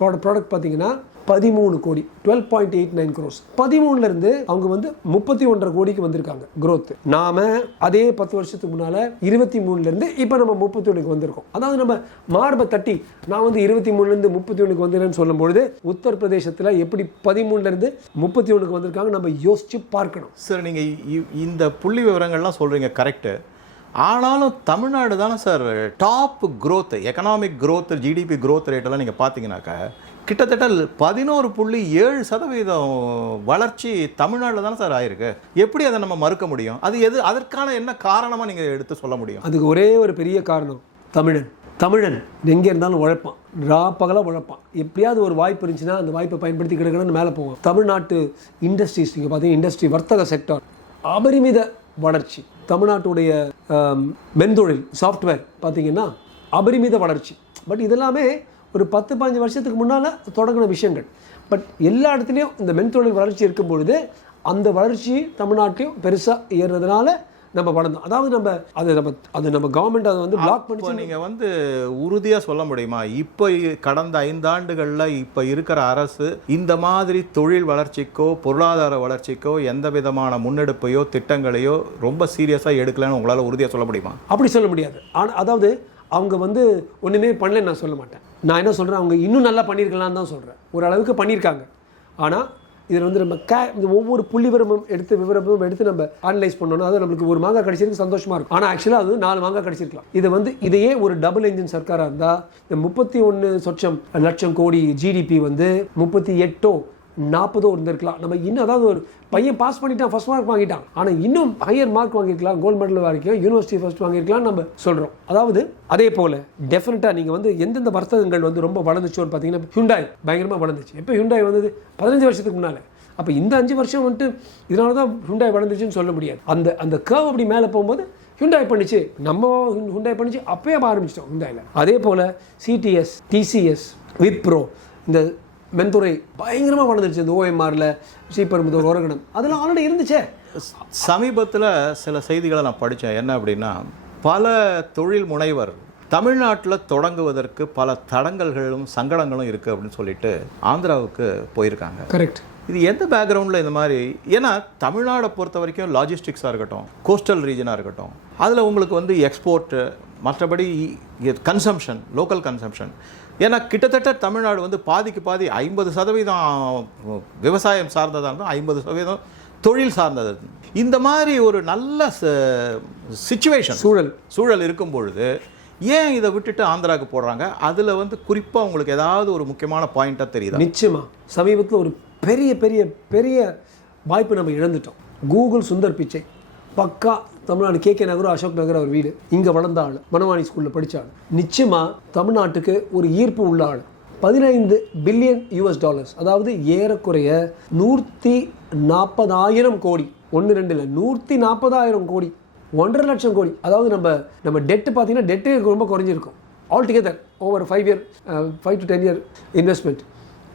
ப்ராடக்ட் பார்த்தீங்கன்னா பதிமூணு crore twelve point eight nine crores பதிமூணுலேருந்து அவங்க வந்து முப்பத்தி ஒன்றரை கோடிக்கு வந்திருக்காங்க க்ரோத் நாம அதே பத்து வருஷத்துக்கு முன்னால் இருபத்தி மூணுலேருந்து இப்போ நம்ம முப்பத்தி ஒன்றுக்கு வந்திருக்கோம். அதாவது நம்ம மார்பை தட்டி நான் வந்து இருபத்தி மூணுலேருந்து முப்பத்தி ஒன்றுக்கு வந்துடுறேன்னு சொல்லும்பொழுது உத்தரப்பிரதேசத்தில் எப்படி பதிமூணுலேருந்து முப்பத்தி ஒன்றுக்கு வந்திருக்காங்க நம்ம யோசிச்சு பார்க்கணும். சார் நீங்கள் இந்த புள்ளி விவரங்கள்லாம் சொல்கிறீங்க கரெக்டு ஆனாலும் தமிழ்நாடு தானே sir top growth economic growth GDP growth ரேட்டெல்லாம் நீங்கள் பார்த்தீங்கன்னாக்கா கிட்டத்தட்ட பதினோரு புள்ளி ஏழு சதவீதம் வளர்ச்சி தமிழ்நாட்டில் தானே சார் ஆயிருக்கு. எப்படி அதை நம்ம மறுக்க முடியும்? அது எது அதற்கான என்ன காரணமாக நீங்கள் எடுத்து சொல்ல முடியும்? அதுக்கு ஒரே ஒரு பெரிய காரணம் தமிழன். தமிழன் எங்கே இருந்தாலும் உழைப்பான். ரா பகலாக உழைப்பான். எப்படியாவது ஒரு வாய்ப்பு இருந்துச்சுன்னா அந்த வாய்ப்பை பயன்படுத்தி கிடக்கணும்னு மேலே போவோம். தமிழ்நாட்டு இண்டஸ்ட்ரீஸ் நீங்கள் பார்த்தீங்கன்னா இண்டஸ்ட்ரி வர்த்தக செக்டார் அபரிமித வளர்ச்சி. தமிழ்நாட்டுடைய மென்தொழில் சாஃப்ட்வேர் பார்த்தீங்கன்னா அபரிமித வளர்ச்சி. பட் இதெல்லாமே ஒரு பத்து பதினஞ்சு வருஷத்துக்கு முன்னால் தொடங்கின விஷயங்கள். பட் எல்லா இடத்துலையும் இந்த மென்தொழில் வளர்ச்சி இருக்கும் பொழுது அந்த வளர்ச்சி தமிழ்நாட்டிலையும் பெருசாக ஏறுறதுனால நம்ம வளர்ந்தோம். அதாவது நம்ம அது நம்ம அது நம்ம கவர்மெண்ட் அதை வந்து பிளாக் பண்ணி நீங்க வந்து உறுதியா சொல்ல முடியுமா? இப்போ கடந்த ஐந்தாண்டுகள்ல இப்போ இருக்கிற அரசு இந்த மாதிரி தொழில் வளர்ச்சிக்கோ பொருளாதார வளர்ச்சிக்கோ எந்த விதமான முன்னெடுப்பையோ திட்டங்களையோ ரொம்ப சீரியஸா எடுக்கலன்னு உங்களால உறுதியா சொல்ல முடியுமா? அப்படி சொல்ல முடியாது. ஆனால் அதாவது அவங்க வந்து ஒன்றுமே பண்ணலன்னு நான் சொல்ல மாட்டேன். நான் என்ன சொல்கிறேன் அவங்க இன்னும் நல்லா பண்ணியிருக்கலாம்னு தான் சொல்கிறேன் ஓரளவுக்கு பண்ணியிருக்காங்க. ஆனால் இதில் வந்து நம்ம கே இந்த ஒவ்வொரு புள்ளி விவரமும் எடுத்து விவரமும் எடுத்து நம்ம அனலைஸ் பண்ணோம்னா அது நம்மளுக்கு ஒரு மாங்காய் கிடைச்சிருக்கு சந்தோஷமாக இருக்கும். ஆனால் ஆக்சுவலாக அது நாலு மாங்காய் கிடைச்சிருக்கலாம். இது வந்து இதையே ஒரு டபுள் என்ஜின் சர்க்காராக இருந்தால் இந்த முப்பத்தி ஒன்று சொச்சம் லட்சம் கோடி ஜிடிபி வந்து முப்பத்தி எட்டோ நாற்பதோ இருந்திருக்கலாம். நம்ம இன்னும் அதாவது ஒரு பையன் பாஸ் பண்ணிட்டான் ஃபர்ஸ்ட் மார்க் வாங்கிட்டான். ஆனால் இன்னும் ஹையர் மார்க் வாங்கியிருக்கலாம் கோல்டு மெடல் வரைக்கும் யூனிவர்சிட்டி ஃபர்ஸ்ட் வாங்கியிருக்கலாம் நம்ம சொல்கிறோம் அதாவது அதே போல் டெஃபினட்டாக நீங்கள் வந்து எந்தெந்த வர்த்தகங்கள் வந்து ரொம்ப வளர்ந்துச்சோன்னு பார்த்தீங்கன்னா ஹுண்டாய் பயங்கரமாக வளர்ந்துச்சு. எப்போ ஹுண்டாய் வந்தது? பதினஞ்சு வருஷத்துக்கு முன்னால். அப்போ இந்த அஞ்சு வருஷம் வந்துட்டு இதனால தான் ஹுண்டாய் வளர்ந்துச்சுன்னு சொல்ல முடியாது. அந்த அந்த கேர்வ் அப்படி மேலே போகும்போது ஹுண்டாய் பண்ணிச்சு. நம்ம ஹுண்டாய் பண்ணிச்சு. அப்பயே ஆரம்பிச்சிட்டோம் ஹுண்டாயில் அதே போல் சிடிஎஸ் டிசிஎஸ் விப்ரோ இந்த மென்துறை பயங்கரமாக வளர்ந்துருச்சு இந்த ஓஎம்ஆரில் ஸ்ரீபெரும்புதூர் ஓரகடம் அதெல்லாம் ஆல்ரெடி இருந்துச்சே. சமீபத்தில் சில செய்திகளை நான் படித்தேன். என்ன அப்படின்னா பல தொழில் முனைவர் தமிழ்நாட்டில் தொடங்குவதற்கு பல தடங்கல்களும் சங்கடங்களும் இருக்குது அப்படின்னு சொல்லிட்டு ஆந்திராவுக்கு போயிருக்காங்க. கரெக்ட் இது எந்த பேக்ரவுண்டில் இந்த மாதிரி? ஏன்னா தமிழ்நாடை பொறுத்த வரைக்கும் லாஜிஸ்டிக்ஸாக இருக்கட்டும் கோஸ்டல் ரீஜனாக இருக்கட்டும் அதில் உங்களுக்கு வந்து எக்ஸ்போர்ட்டு மற்றபடி கன்சம்ஷன் லோக்கல் கன்சம்ஷன் ஏன்னா கிட்டத்தட்ட தமிழ்நாடு வந்து பாதிக்கு பாதி ஐம்பது சதவீதம் விவசாயம் சார்ந்ததாக இருந்தால் ஐம்பது சதவீதம் தொழில் சார்ந்தது. இந்த மாதிரி ஒரு நல்ல சுச்சுவேஷன் சூழல். சூழல் இருக்கும் பொழுது ஏன் இதை விட்டுட்டு ஆந்திராவுக்கு போடுறாங்க? அதில் வந்து குறிப்பாக உங்களுக்கு ஏதாவது ஒரு முக்கியமான பாயிண்ட்டாக தெரியுதா? நிச்சயமா. சமீபத்தில் ஒரு பெரிய பெரிய பெரிய வாய்ப்பு நம்ம இழந்துட்டோம். கூகுள் சுந்தர் பிச்சை. பக்கா தமிழ்நாடு கே கே நகரும் அசோக் நகர் அவர் வீடு. இங்கே வளர்ந்த ஆள். மணவாணி ஸ்கூலில் படிச்ச ஆள். நிச்சயமாக தமிழ்நாட்டுக்கு ஒரு ஈர்ப்பு உள்ள ஆள். பதினைந்து பில்லியன் யூஎஸ் டாலர்ஸ் அதாவது ஏறக்குறைய நூற்றி நாற்பதாயிரம் கோடி. ஒன்று ரெண்டு இல்லை நூற்றி நாற்பதாயிரம் கோடி. ஒன்றரை லட்சம் கோடி. அதாவது நம்ம நம்ம டெட்டு பார்த்தீங்கன்னா டெட்டு ரொம்ப குறைஞ்சிருக்கும். All together over five year five to ten year investment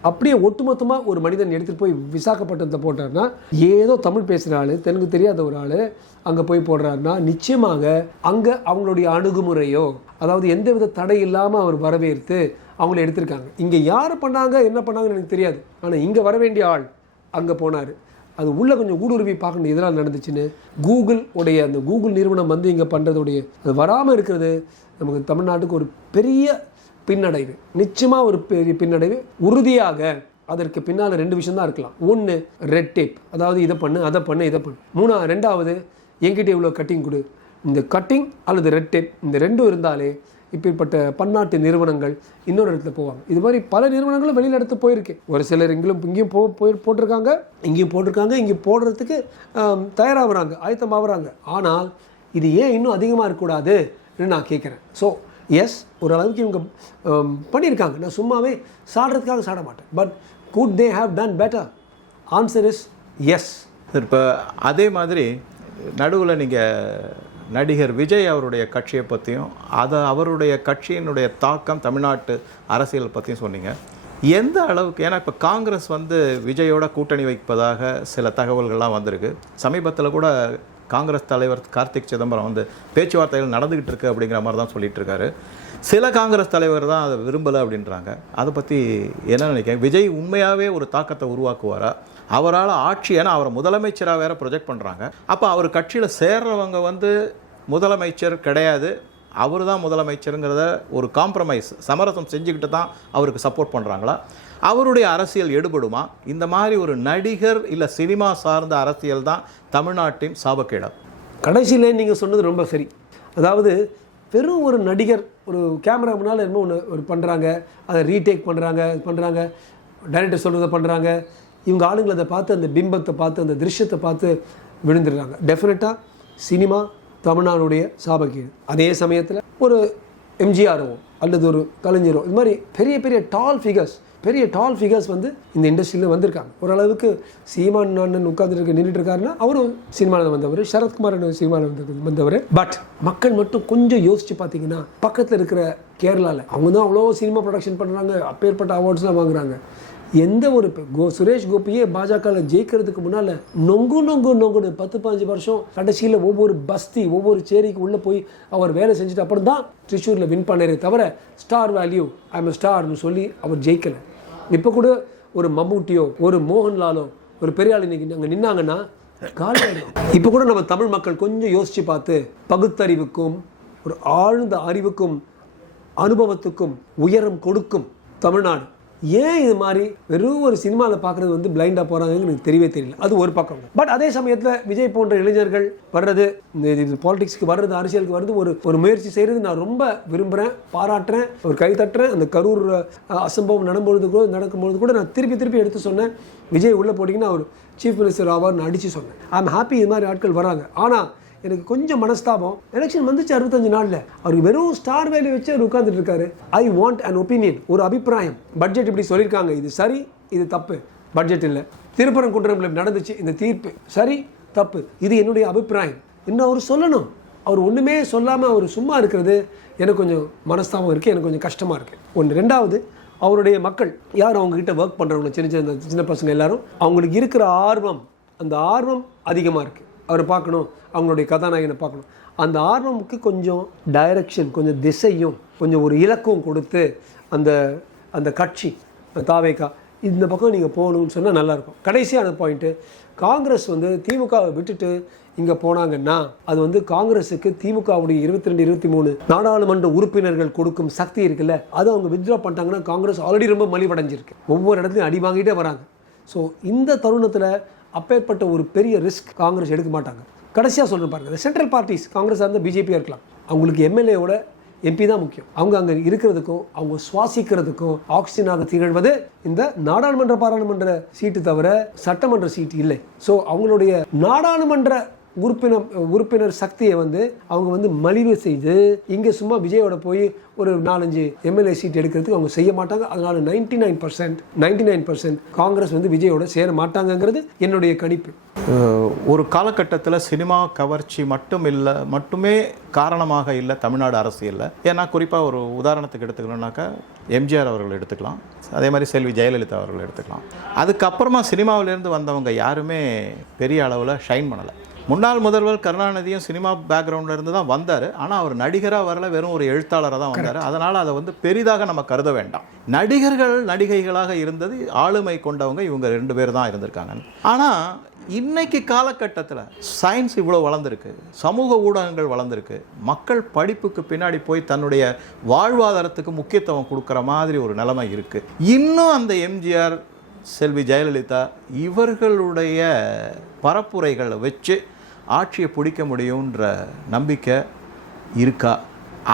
அப்படியே ஒட்டுமொத்தமாக ஒரு மனிதன் எடுத்துகிட்டு போய் விசாகப்பட்டினத்தை போட்டார்னா ஏதோ தமிழ் பேசுகிற ஆள் தெலுங்கு தெரியாத ஒரு ஆள் அங்கே போய் போடுறாருன்னா நிச்சயமாக அங்கே அவங்களுடைய அணுகுமுறையோ அதாவது எந்தவித தடை இல்லாமல் அவர் வரவேற்று அவங்கள எடுத்திருக்காங்க. இங்கே யார் பண்ணாங்க என்ன பண்ணாங்கன்னு எனக்கு தெரியாது. ஆனால் இங்கே வர வேண்டிய ஆள் அங்கே போனார். அது உள்ளே கொஞ்சம் ஊடுருவி பார்க்கணும் இதெல்லாம் நடந்துச்சுன்னு. கூகுள் உடைய அந்த கூகுள் நிறுவனம் வந்து இங்கே பண்ணுறதுடைய அது வராமல் இருக்கிறது நமக்கு தமிழ்நாட்டுக்கு ஒரு பெரிய பின்னடைவு. நிச்சயமாக ஒரு பெரிய பின்னடைவு. உறுதியாக அதற்கு பின்னால் ரெண்டு விஷயம் தான் இருக்கலாம். ஒன்று ரெட் டேப் அதாவது இதை பண்ணு அதை பண்ணு இதை பண்ணு. மூணா ரெண்டாவது எங்கிட்ட இவ்வளோ கட்டிங் கொடு. இந்த கட்டிங் அல்லது ரெட் டேப் இந்த ரெண்டும் இருந்தாலே இப்படிப்பட்ட பன்னாட்டு நிறுவனங்கள் இன்னொரு இடத்துல போவாங்க. இது மாதிரி பல நிறுவனங்களும் வெளியில் எடுத்து போயிருக்கு. ஒரு சிலர் இங்கிலும் இங்கேயும் போ போய் போட்டிருக்காங்க. இங்கேயும் போட்டிருக்காங்க. இங்கே போடுறதுக்கு தயாராகிறாங்க ஆயத்தமாகறாங்க. ஆனால் இது ஏன் இன்னும் அதிகமாக இருக்கக்கூடாதுன்னு நான் கேட்குறேன். ஸோ எஸ் ஓரளவுக்கு இவங்க um, பண்ணியிருக்காங்க. நான் சும்மாவே சாடுறதுக்காக சாட மாட்டேன். But good they have done better answer is yes இப்போ அதே மாதிரி நடுவில் நீங்கள் நடிகர் விஜய் அவருடைய கட்சியை பற்றியும் அதை அவருடைய கட்சியினுடைய தாக்கம் தமிழ்நாட்டு அரசியல் பற்றியும் சொன்னீங்க. எந்த அளவுக்கு ஏன்னா இப்போ காங்கிரஸ் வந்து விஜயோட கூட்டணி வைப்பதாக சில தகவல்கள்லாம் வந்திருக்கு. சமீபத்தில் கூட காங்கிரஸ் தலைவர் கார்த்திக் சிதம்பரம் வந்து பேச்சுவார்த்தைகள் நடந்துக்கிட்டு இருக்கு அப்படிங்கிற மாதிரி தான் சொல்லிட்டு இருக்காரு சில காங்கிரஸ் தலைவர் தான் அதை விரும்பலை அப்படின்றாங்க. அதை பற்றி என்ன நினைக்கிறேன் விஜய் உண்மையாகவே ஒரு தாக்கத்தை உருவாக்குவாரா? அவரால் ஆட்சி ஏன்னா அவரை முதலமைச்சராக வேற ப்ரொஜெக்ட் பண்ணுறாங்க அப்போ அவர் கட்சியில் சேர்றவங்க வந்து முதலமைச்சர் கிடையாது. அவர் தான் முதலமைச்சருங்கிறத ஒரு காம்ப்ரமைஸ் சமரசம் செஞ்சுக்கிட்டு தான் அவருக்கு சப்போர்ட் பண்ணுறாங்களா அவருடைய அரசியல் எடுபடுமா? இந்த மாதிரி ஒரு நடிகர் இல்லை சினிமா சார்ந்த அரசியல் தான் தமிழ்நாட்டின் சாபக்கேடம் கடைசியில் நீங்கள் சொன்னது ரொம்ப சரி. அதாவது வெறும் ஒரு நடிகர் ஒரு கேமரா முன்னால் என்னமோ ஒன்று ஒரு பண்ணுறாங்க அதை ரீடேக் பண்ணுறாங்க பண்ணுறாங்க டைரக்டர் சொல்கிறத பண்ணுறாங்க இவங்க ஆளுங்களை அதை பார்த்து அந்த பிம்பத்தை பார்த்து அந்த திருஷ்யத்தை பார்த்து விழுந்துடுறாங்க. டெஃபினட்டாக சினிமா தமிழ்நாடுடைய சாபக்கீடு. அதே சமயத்தில் ஒரு எம்ஜிஆரோ அல்லது ஒரு கலைஞரோ இது மாதிரி பெரிய பெரிய டால் ஃபிகர்ஸ் பெரிய டால் ஃபிகர்ஸ் வந்து இந்த இண்டஸ்ட்ரியில் வந்திருக்காங்க. ஓரளவுக்கு சீமான் அண்ணன் உட்காந்துருக்க நின்றுட்டு இருக்காருன்னா அவரும் சினிமாவில் வந்தவர் சரத்குமார் அண்ணன் சினிமாவில் வந்து வந்தவர். பட் மக்கள் மட்டும் கொஞ்சம் யோசித்து பார்த்தீங்கன்னா பக்கத்தில் இருக்கிற கேரளாவில் அவங்க தான் அவ்வளோ சினிமா ப்ரொடக்ஷன் பண்ணுறாங்க அப்பேற்பட்ட அவார்ட்ஸ்லாம் வாங்குறாங்க. எந்த ஒரு கோ சுரேஷ் கோபியே பாஜகவில் ஜெயிக்கிறதுக்கு முன்னால் நொங்கு நொங்கு நொங்குன்னு பத்து பதினஞ்சு வருஷம் கடைசியில் ஒவ்வொரு பஸ்தி ஒவ்வொரு சேரிக்கு உள்ளே போய் அவர் வேலை செஞ்சுட்டு அப்புறம் தான் த்ரிஷூரில் வின் பண்ணாரே தவிர ஸ்டார் வேல்யூ ஐம் ஸ்டார்னு சொல்லி அவர் ஜெயிக்கலை. இப்போ கூட ஒரு மம்முட்டியோ ஒரு மோகன்லாலோ ஒரு பெரிய ஆள் இன்னைக்கு அங்கே நின்னாங்கன்னா காலியாயிடும் இப்போ கூட நம்ம தமிழ் மக்கள் கொஞ்சம் யோசித்து பார்த்து பகுத்தறிவுக்கும் ஒரு ஆழ்ந்த அறிவுக்கும் அனுபவத்துக்கும் உயரம் கொடுக்கும் தமிழ்நாடு. ஏன் இது மாதிரி வெறும் ஒரு சினிமாவில் பார்க்குறது வந்து பிளைண்டாக போகிறாங்கன்னு எனக்கு தெரியவே தெரியல. அது ஒரு பக்கம். பட் அதே சமயத்தில் விஜய் போன்ற இளைஞர்கள் வர்றது இந்த இது பாலிடிக்ஸ்க்கு வர்றது அரசியலுக்கு வர்றது ஒரு ஒரு முயற்சி செய்கிறது நான் ரொம்ப விரும்புகிறேன் பாராட்டுறேன் ஒரு கை தட்டுறேன். அந்த கரூர் அசம்பவம் நடம்பொழுது கூட நடக்கும்பொழுது கூட நான் திருப்பி திருப்பி எடுத்து சொன்னேன். விஜய் உள்ளே போட்டிங்கன்னா அவர் சீஃப் மினிஸ்டர் ஆவார்னு அடித்து சொன்னேன். ஐ ஆம் ஹாப்பி இது மாதிரி ஆட்கள் வராங்க. ஆனால் எனக்கு கொஞ்சம் மனஸ்தாபம். எலெக்ஷன் வந்துச்சு அறுபத்தஞ்சு நாளில். அவருக்கு வெறும் ஸ்டார் வேலையை வச்சு அவர் உட்காந்துட்டு இருக்காரு. ஐ வாண்ட் அன் ஒப்பீனியன் ஒரு அபிப்பிராயம். பட்ஜெட் இப்படி சொல்லியிருக்காங்க. இது சரி இது தப்பு. பட்ஜெட் இல்லை. திருப்பரங்குன்றம் நடந்துச்சு இந்த தீர்ப்பு. சரி தப்பு. இது என்னுடைய அபிப்பிராயம். இன்னும் அவர் சொல்லணும். அவர் ஒன்றுமே சொல்லாமல் அவர் சும்மா இருக்கிறது எனக்கு கொஞ்சம் மனஸ்தாபம் இருக்குது எனக்கு கொஞ்சம் கஷ்டமாக இருக்குது ஒன்று ரெண்டாவது அவருடைய மக்கள் யார் அவங்கக்கிட்ட ஒர்க் பண்ணுறவங்க சின்ன சின்ன சின்ன பசங்க எல்லாரும் அவங்களுக்கு இருக்கிற ஆர்வம் அந்த ஆர்வம் அதிகமாக இருக்குது அவரை பார்க்கணும் அவங்களுடைய கதாநாயகனை பார்க்கணும். அந்த ஆர்வமுக்கு கொஞ்சம் டைரக்ஷன் கொஞ்சம் திசையும் கொஞ்சம் ஒரு இலக்கும் கொடுத்து அந்த அந்த கட்சி தாவேக்கா இந்த பக்கம் நீங்கள் போகணும்னு சொன்னால் நல்லாயிருக்கும். கடைசியான பாயிண்ட்டு காங்கிரஸ் வந்து திமுகவை விட்டுட்டு இங்கே போனாங்கன்னா அது வந்து காங்கிரஸுக்கு திமுகவுடைய இருபத்தி ரெண்டு இருபத்தி மூணு நாடாளுமன்ற உறுப்பினர்கள் கொடுக்கும் சக்தி இருக்குல்ல அதை அவங்க வித்ட்ரா பண்ணிட்டாங்கன்னா காங்கிரஸ் ஆல்ரெடி ரொம்ப மலிவடைஞ்சிருக்கு. ஒவ்வொரு இடத்துலையும் அடி வாங்கிட்டே வராங்க. ஸோ இந்த தருணத்தில் அப்பேற்பட்ட ஒரு பெரிய ரிஸ்க் காங்கிரஸ் எடுக்க மாட்டாங்க. கடைசியாக சொல்கிற பாருங்கள் சென்ட்ரல் பார்ட்டிஸ் காங்கிரஸ் இருந்தால் பிஜேபியாக இருக்கலாம். அவங்களுக்கு எம்எல்ஏவோட எம்பி தான் முக்கியம். அவங்க அங்கே இருக்கிறதுக்கும் அவங்க சுவாசிக்கிறதுக்கும் ஆக்சிஜனாக திகழ்வது இந்த நாடாளுமன்ற பாராளுமன்ற சீட்டு தவிர சட்டமன்ற சீட்டு இல்லை. ஸோ அவங்களுடைய நாடாளுமன்ற உறுப்பினர் உறுப்பினர் சக்தியை வந்து அவங்க வந்து மலிவு செய்து இங்கே சும்மா விஜயோட போய் ஒரு நாலஞ்சு எம்எல்ஏ சீட் எடுக்கிறதுக்கு அவங்க செய்ய மாட்டாங்க. அதனால ninety nine percent ninety nine percent Congress வந்து விஜயோட சேர மாட்டாங்கங்கிறது என்னுடைய கணிப்பு. ஒரு காலகட்டத்தில் சினிமா கவர்ச்சி மட்டும் இல்லை மட்டுமே காரணமாக இல்லை தமிழ்நாடு அரசியலில். ஏன்னா குறிப்பாக ஒரு உதாரணத்துக்கு எடுத்துக்கணும்னாக்கா எம்ஜிஆர் அவர்கள் எடுத்துக்கலாம். அதே மாதிரி செல்வி ஜெயலலிதா அவர்கள் எடுத்துக்கலாம். அதுக்கப்புறமா சினிமாவிலேருந்து வந்தவங்க யாருமே பெரிய அளவில் ஷைன் பண்ணலை. முன்னாள் முதல்வர் கருணாநிதியும் சினிமா பேக்ரவுண்டில் இருந்து தான் வந்தார். ஆனால் அவர் நடிகராக வரல வெறும் ஒரு எழுத்தாளராக தான் வந்தார். அதனால் அதை வந்து பெரிதாக நம்ம கருத வேண்டாம். நடிகர்கள் நடிகைகளாக இருந்தது ஆளுமை கொண்டவங்க இவங்க ரெண்டு பேர் தான் இருந்திருக்காங்க ஆனால் இன்னைக்கு காலகட்டத்தில் சயின்ஸ் இவ்வளோ வளர்ந்துருக்கு. சமூக ஊடகங்கள் வளர்ந்துருக்கு. மக்கள் படிப்புக்கு பின்னாடி போய் தன்னுடைய வாழ்வாதாரத்துக்கு முக்கியத்துவம் கொடுக்குற மாதிரி ஒரு நிலைமை இருக்குது இன்னும் அந்த எம்ஜிஆர் செல்வி ஜெயலலிதா இவர்களுடைய பரப்புரைகளை வச்சு ஆட்சியை பிடிக்க முடியுன்ற நம்பிக்கை இருக்கா?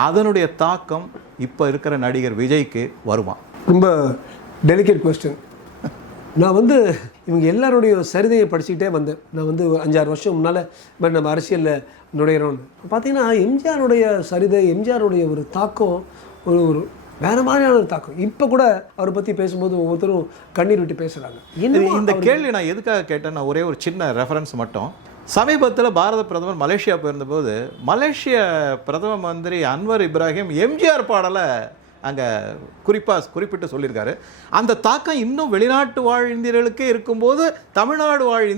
அதனுடைய தாக்கம் இப்போ இருக்கிற நடிகர் விஜய்க்கு வருமா? ரொம்ப டெலிகேட் கொஸ்டின் நான் வந்து இவங்க எல்லாருடைய சரிதையை படிச்சுக்கிட்டே வந்தேன். நான் வந்து அஞ்சாறு வருஷம் முன்னால் மாதிரி நம்ம அரசியலில் நுழையிறோன்னு பார்த்தீங்கன்னா எம்ஜிஆருடைய சரிதை எம்ஜிஆருடைய ஒரு தாக்கம் ஒரு ஒரு வேற மாதிரியான ஒரு தாக்கம். இப்போ கூட அவரை பற்றி பேசும்போது ஒவ்வொருத்தரும் கண்ணீர் விட்டு பேசுகிறாங்க இந்த கேள்வி நான் எதுக்காக கேட்டேன்னா ஒரே ஒரு சின்ன ரெஃபரன்ஸ் மட்டும். சமீபத்தில் பாரத பிரதமர் மலேசியா போயிருந்தபோது மலேசிய பிரதம மந்திரி அன்வர் இப்ராஹிம் எம்ஜிஆர் பாடலை அங்கே குறிப்பாக குறிப்பிட்டு சொல்லியிருக்காரு. அந்த தாக்கம் இன்னும் வெளிநாட்டு வாழ் இந்தியர்களுக்கே இருக்கும்போது தமிழ்நாடு வாழ்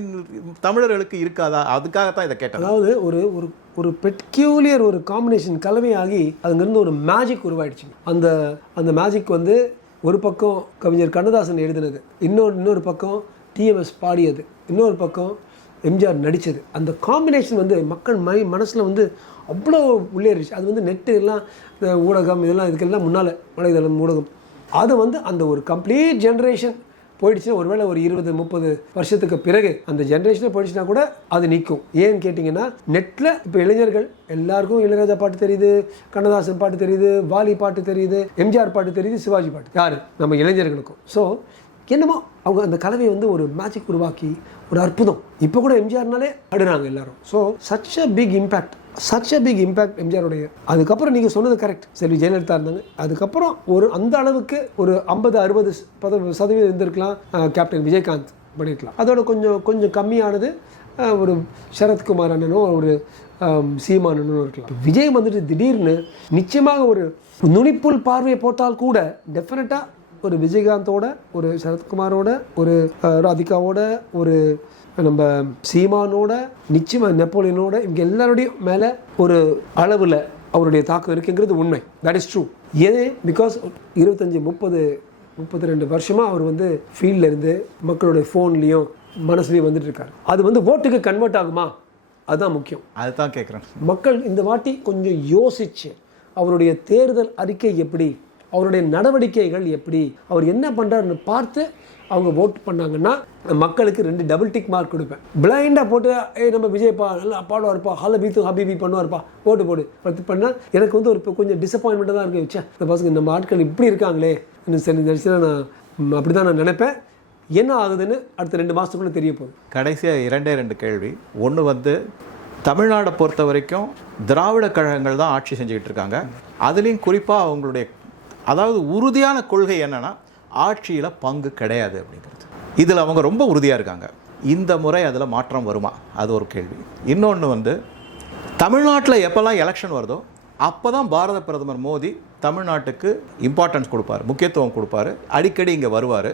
தமிழர்களுக்கு இருக்காதா? அதுக்காகத்தான் இதை கேட்டேன். அதாவது ஒரு ஒரு ஒரு பெட்கியூலியர் ஒரு காம்பினேஷன் கலவையாகி அதுங்கிருந்து ஒரு மேஜிக் உருவாயிடுச்சு. அந்த அந்த மேஜிக் வந்து ஒரு பக்கம் கவிஞர் கண்ணதாசன் எழுதினது இன்னொரு இன்னொரு பக்கம் டிஎம்எஸ் பாடியது இன்னொரு பக்கம் எம்ஜிஆர் நடித்தது அந்த காம்பினேஷன் வந்து மக்கள் மை மனசில் வந்து அவ்வளோ உள்ளேறிச்சு அது வந்து நெட்டு எல்லாம் இந்த ஊடகம் இதெல்லாம் இதுக்கெல்லாம் முன்னால் வலைதளம் ஊடகம். அது வந்து அந்த ஒரு கம்ப்ளீட் ஜென்ரேஷன் போயிடுச்சுன்னா ஒருவேளை ஒரு இருபது முப்பது வருஷத்துக்கு பிறகு அந்த ஜென்ரேஷனே போயிடுச்சுன்னா கூட அது நிற்கும் ஏன்னு கேட்டிங்கன்னா நெட்டில் இப்போ இளைஞர்கள் எல்லாருக்கும் இளையராஜா பாட்டு தெரியுது கண்ணதாசன் பாட்டு தெரியுது வாலி பாட்டு தெரியுது எம்ஜிஆர் பாட்டு தெரியுது சிவாஜி பாட்டு. யார்? நம்ம இளைஞர்களுக்கும். ஸோ என்னமோ அவங்க அந்த கலவையை வந்து ஒரு மேஜிக் உருவாக்கி ஒரு அற்புதம். இப்போ கூட எம்ஜிஆர்னாலே அடுறாங்க எல்லாரும். So such a big impact such a big impact எம்ஜிஆருடைய. அதுக்கப்புறம் நீங்கள் சொன்னது கரெக்ட் செல்வி ஜெயலலிதா இருந்தாங்க. அதுக்கப்புறம் ஒரு அந்த அளவுக்கு ஒரு ஐம்பது அறுபது பத சதவீதம் இருந்திருக்கலாம். கேப்டன் விஜயகாந்த் பண்ணியிருக்கலாம் அதோட கொஞ்சம் கொஞ்சம் கம்மியானது ஒரு சரத்குமார் அண்ணனும் ஒரு அஹ், அண்ணனும் இருக்கலாம். விஜய் வந்துட்டு திடீர்னு நிச்சயமாக ஒரு நுனிப்புல் பார்வையை போட்டால் கூட டெஃபினட்டாக ஒரு விஜயகாந்தோட ஒரு சரத்குமாரோட ஒரு ராதிகாவோட ஒரு நம்ம சீமானோட நிச்சயமா நெப்போலியனோட இவங்க எல்லாருடையும் மேலே ஒரு அளவில் அவருடைய தாக்கம் இருக்குங்கிறது உண்மை. தட் இஸ் ட்ரூ ஏன்? பிகாஸ் இருபத்தஞ்சி முப்பது முப்பத்தி ரெண்டு வருஷமாக அவர் வந்து ஃபீல்டில் இருந்து மக்களுடைய ஃபோன்லேயும் மனசுலையும் வந்துட்டு இருக்காரு. அது வந்து ஓட்டுக்கு கன்வெர்ட் ஆகுமா? அதுதான் முக்கியம். அதுதான் கேட்குறேன் மக்கள் இந்த வாட்டி கொஞ்சம் யோசிச்சு அவருடைய தேர்தல் அறிக்கை எப்படி? அவருடைய நடவடிக்கைகள் எப்படி? அவர் என்ன பண்ணுறாருன்னு பார்த்து அவங்க ஓட் பண்ணாங்கன்னா மக்களுக்கு ரெண்டு டபுள் டிக் மார்க் கொடுப்பேன். பிளைண்டாக போட்டு ஏய் நம்ம விஜய்ப்பா நல்லா பாடுவார்ப்பா ஹல பீத்து ஹபிபி பண்ணுவார்ப்பா ஓட்டு போடு. பத்து பண்ணால் எனக்கு வந்து ஒரு இப்போ கொஞ்சம் டிசப்பாயின்மெண்ட்டாக தான் இருக்கு வச்சேன் இந்த பசங்க நம்ம ஆட்கள் இப்படி இருக்காங்களே. இன்னும் சரி நடிச்சுனா நான் அப்படி தான் நான் நினைப்பேன். என்ன ஆகுதுன்னு அடுத்த ரெண்டு மாதத்துக்குள்ளே தெரிய போகுது. கடைசியாக இரண்டே ரெண்டு கேள்வி. ஒன்று வந்து தமிழ்நாடை பொறுத்த வரைக்கும் திராவிட கழகங்கள் தான் ஆட்சி செஞ்சுக்கிட்டு இருக்காங்க. அதுலேயும் குறிப்பாக அவங்களுடைய அதாவது உறுதியான கொள்கை என்னன்னா ஆட்சியில் பங்கு கிடையாது அப்படிங்கிறது. இதில் அவங்க ரொம்ப உறுதியாக இருக்காங்க. இந்த முறை அதில் மாற்றம் வருமா? அது ஒரு கேள்வி. இன்னொன்று வந்து தமிழ்நாட்டில் எப்போல்லாம் எலெக்ஷன் வருதோ அப்போ தான் பாரத பிரதமர் மோடி தமிழ்நாட்டுக்கு இம்பார்ட்டன்ஸ் கொடுப்பார் முக்கியத்துவம் கொடுப்பாரு அடிக்கடி இங்கே வருவார்.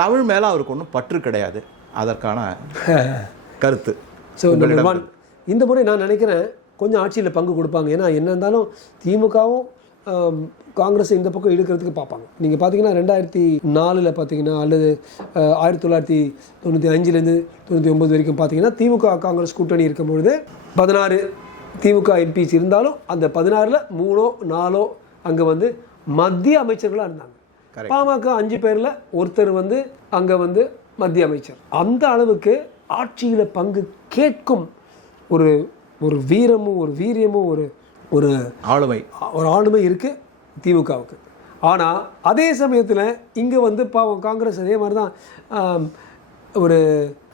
தமிழ் மேலே அவருக்கு ஒன்றும் பற்று கிடையாது. அதற்கான கருத்து. ஸோ இந்த முறை நான் நினைக்கிறேன் கொஞ்சம் ஆட்சியில் பங்கு கொடுப்பாங்க. ஏன்னா என்ன இருந்தாலும் திமுகவும் காங்கிரஸ் இந்த பக்கம் இழுக்கிறதுக்கு பார்ப்பாங்க. நீங்கள் பார்த்தீங்கன்னா ரெண்டாயிரத்தி நாலில் பார்த்தீங்கன்னா அல்லது ஆயிரத்தி தொள்ளாயிரத்தி தொண்ணூற்றி அஞ்சுலேருந்து தொண்ணூற்றி ஒம்பது வரைக்கும் பார்த்தீங்கன்னா திமுக காங்கிரஸ் கூட்டணி இருக்கும் பொழுது பதினாறு திமுக எம்பிஸ் இருந்தாலும் அந்த பதினாறில் மூணோ நாலோ அங்கே வந்து மத்திய அமைச்சர்களாக இருந்தாங்க. பாமக அஞ்சு பேரில் ஒருத்தர் வந்து அங்கே வந்து மத்திய அமைச்சர். அந்த அளவுக்கு ஆட்சியில் பங்கு கேட்கும் ஒரு ஒரு வீரமும் ஒரு வீரியமும் ஒரு ஒரு ஆளுமை. ஒரு ஆளுமை இருக்குது திமுகவுக்கு. ஆனால் அதே சமயத்தில் இங்கே வந்து பாவம் காங்கிரஸ் அதே மாதிரி தான் ஒரு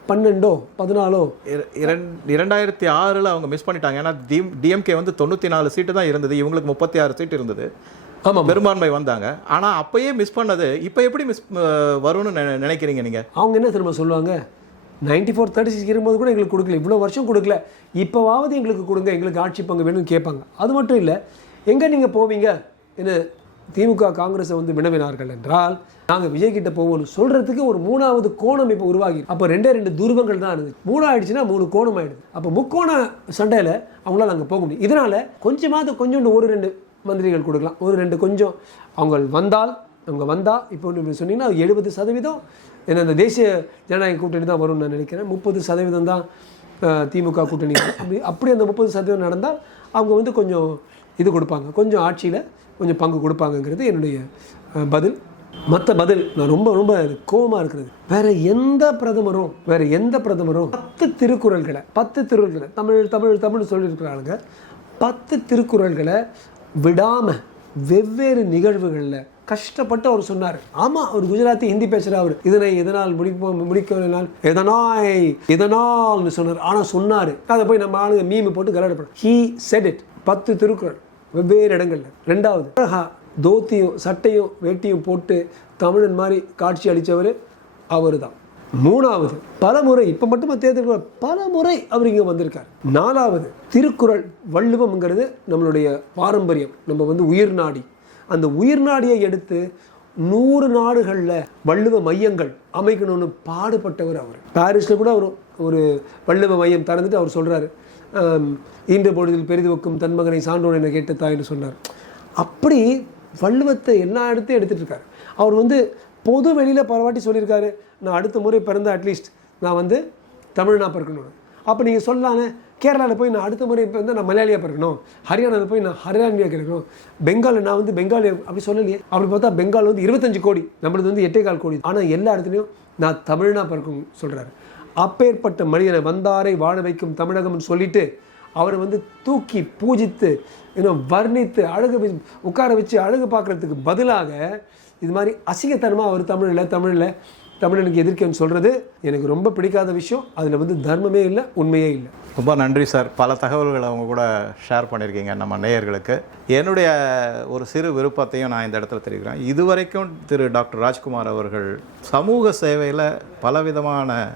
பன்னெண்டோ பதினாலோ. இர- இரண்டு இரண்டாயிரத்தி ஆறில் அவங்க மிஸ் பண்ணிட்டாங்க. ஏன்னா டிஎம்கே வந்து தொண்ணூற்றி நாலு சீட்டு தான் இருந்தது. இவங்களுக்கு முப்பத்தி ஆறு சீட் இருந்தது. ஆமாம். பெரும்பான்மை வந்தாங்க. ஆனால் அப்பயே மிஸ் பண்ணது. இப்போ எப்படி மிஸ் வரும்னு நினை- நினைக்கிறீங்க நீங்கள் அவங்க என்ன திரும்ப சொல்லுவாங்க? நைன்டி ஃபோர் தேர்ட்டி சிக்ஸ் இருக்கும்போது கூட எங்களுக்கு கொடுக்கல. இவ்வளோ வருஷம் கொடுக்கல. இப்போவாவது எங்களுக்கு கொடுங்க. எங்களுக்கு ஆட்சி பங்கு வேணும்னு கேட்பாங்க. அது மட்டும் இல்லை எங்கே நீங்கள் போவீங்க? என்ன திமுக காங்கிரஸை வந்து வினவினார்கள் என்றால் நாங்கள் விஜய் கிட்ட போவோம்னு சொல்கிறதுக்கு ஒரு மூணாவது கோணம் இப்போ உருவாகி அப்போ ரெண்டே ரெண்டு துருவங்கள் தான் இருந்துச்சு. மூணு ஆயிடுச்சுன்னா மூணு கோணம் ஆயிடுது. அப்போ முக்கோண சண்டையில் அவங்களால அங்கே போக முடியும். இதனால் கொஞ்சமாவது கொஞ்சோண்டு ஒரு ரெண்டு மந்திரிகள் கொடுக்கலாம். ஒரு ரெண்டு கொஞ்சம். அவங்க வந்தால் அவங்க வந்தால் இப்போ சொன்னீங்கன்னா எழுபது சதவீதம் ஏன்னா இந்த தேசிய ஜனநாயக கூட்டணி தான் வரும்னு நான் நினைக்கிறேன். முப்பது சதவீதம் தான் திமுக கூட்டணி. அப்படி அப்படி அந்த முப்பது சதவீதம் நடந்தால் அவங்க வந்து கொஞ்சம் இது கொடுப்பாங்க. கொஞ்சம் ஆட்சியில் கொஞ்சம் பங்கு கொடுப்பாங்கங்கிறது என்னுடைய பதில். மற்ற பதில் நான் ரொம்ப ரொம்ப கோவமாக இருக்கிறது. வேற எந்த பிரதமரும் வேற எந்த பிரதமரும் பத்து திருக்குறள்களை பத்து திருக்குறள்களை தமிழ் தமிழ் தமிழ் சொல்லியிருக்கிறாங்க பத்து திருக்குறள்களை விடாமல் வெவ்வேறு நிகழ்வுகளில் கஷ்டப்பட்டு அவர் சொன்னார். ஆமா அவர் குஜராத்தி ஹிந்தி பேசுகிற அவர். இதனை எதனால் முடிப்போம் முடிக்கனால் எதனாய் எதனால்னு சொன்னார். ஆனா சொன்னார். அதை போய் நம்ம ஆளுங்க மீமை போட்டு கலாடப்படும் ஹீ செட் இட் பத்து திருக்குறள் வெவ்வேறு இடங்கள்ல. ரெண்டாவது அழகா தோத்தியும் சட்டையும் வேட்டியும் போட்டு தமிழன் மாதிரி காட்சி அளித்தவர் அவர் தான் மூணாவது பல முறை இப்போ மட்டுமா தேர்தல் பல முறை அவர் இங்கே வந்திருக்கார். நாலாவது திருக்குறள் வள்ளுவம்ங்கிறது நம்மளுடைய பாரம்பரியம். நம்ம வந்து உயிர் நாடி. அந்த உயிர் நாடியை எடுத்து நூறு நாடுகளில் வள்ளுவ மையங்கள் அமைக்கணும்னு பாடுபட்டவர் அவர். பாரிஸில் கூட அவர் ஒரு வள்ளுவ மையம் திறந்துட்டு அவர் சொல்கிறாரு இன்று பொழுதில் பெரிதுவக்கும் தன்மகனை தன் மகனை சான்றோன் என கேட்ட தாய்னு சொன்னார். அப்படி வள்ளுவத்தை எல்லா இடத்தையும் எடுத்துகிட்டு இருக்காரு. அவர் வந்து பொது வெளியில் பரவாட்டி சொல்லியிருக்காரு நான் அடுத்த முறை பிறந்த அட்லீஸ்ட் நான் வந்து தமிழ்னா பிறக்கணும் அப்போ நீங்கள் சொல்லலானே கேரளாவில் போய் நான் அடுத்த முறை இப்போ வந்து நான் மலையாளியாக பிறக்கணும். ஹரியானாவில் போய் நான் ஹரியானியாக இருக்கணும் பெங்காலில் நான் வந்து பெங்காலி அப்படி சொல்லலையே. அப்படி பார்த்தா பெங்கால் வந்து இருபத்தஞ்சு கோடி நம்மளது வந்து எட்டே கால் கோடி. ஆனால் எல்லா இடத்துலையும் நான் தமிழ்னா பிறக்கும் சொல்கிறாரு அப்பேற்பட்ட மனிதனை வந்தாரை வாழ வைக்கும் தமிழகம்னு சொல்லிட்டு அவரை வந்து தூக்கி பூஜித்து இன்னும் வர்ணித்து அழகு உட்கார வச்சு அழகு பார்க்குறதுக்கு பதிலாக இது மாதிரி அசிங்கத்தனமாக அவர் தமிழில் தமிழில் தமிழனுக்கு எதிர்க்கன்னு சொல்கிறது எனக்கு ரொம்ப பிடிக்காத விஷயம். அதில் வந்து தர்மமே இல்லை உண்மையே இல்லை. ரொம்ப நன்றி சார். பல தகவல்களை அவங்க கூட ஷேர் பண்ணியிருக்கீங்க நம்ம நேயர்களுக்கு. என்னுடைய ஒரு சிறு விருப்பத்தையும் நான் இந்த இடத்துல தெரிவிக்கிறேன். இதுவரைக்கும் திரு டாக்டர் ராஜ்குமார் அவர்கள் சமூக சேவையில் பலவிதமான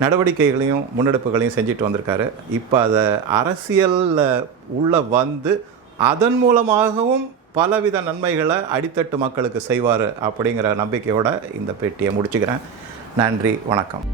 நடவடிக்கைகளையும் முன்னெடுப்புகளையும் செஞ்சுட்டு வந்திருக்காரு. இப்போ அதை அரசியலில் உள்ளே வந்து அதன் மூலமாகவும் பலவித நன்மைகளை அடித்தட்டு மக்களுக்கு செய்வார் அப்படிங்கிற நம்பிக்கையோடு இந்த பேட்டியை முடிச்சுக்கிறேன். நன்றி வணக்கம்.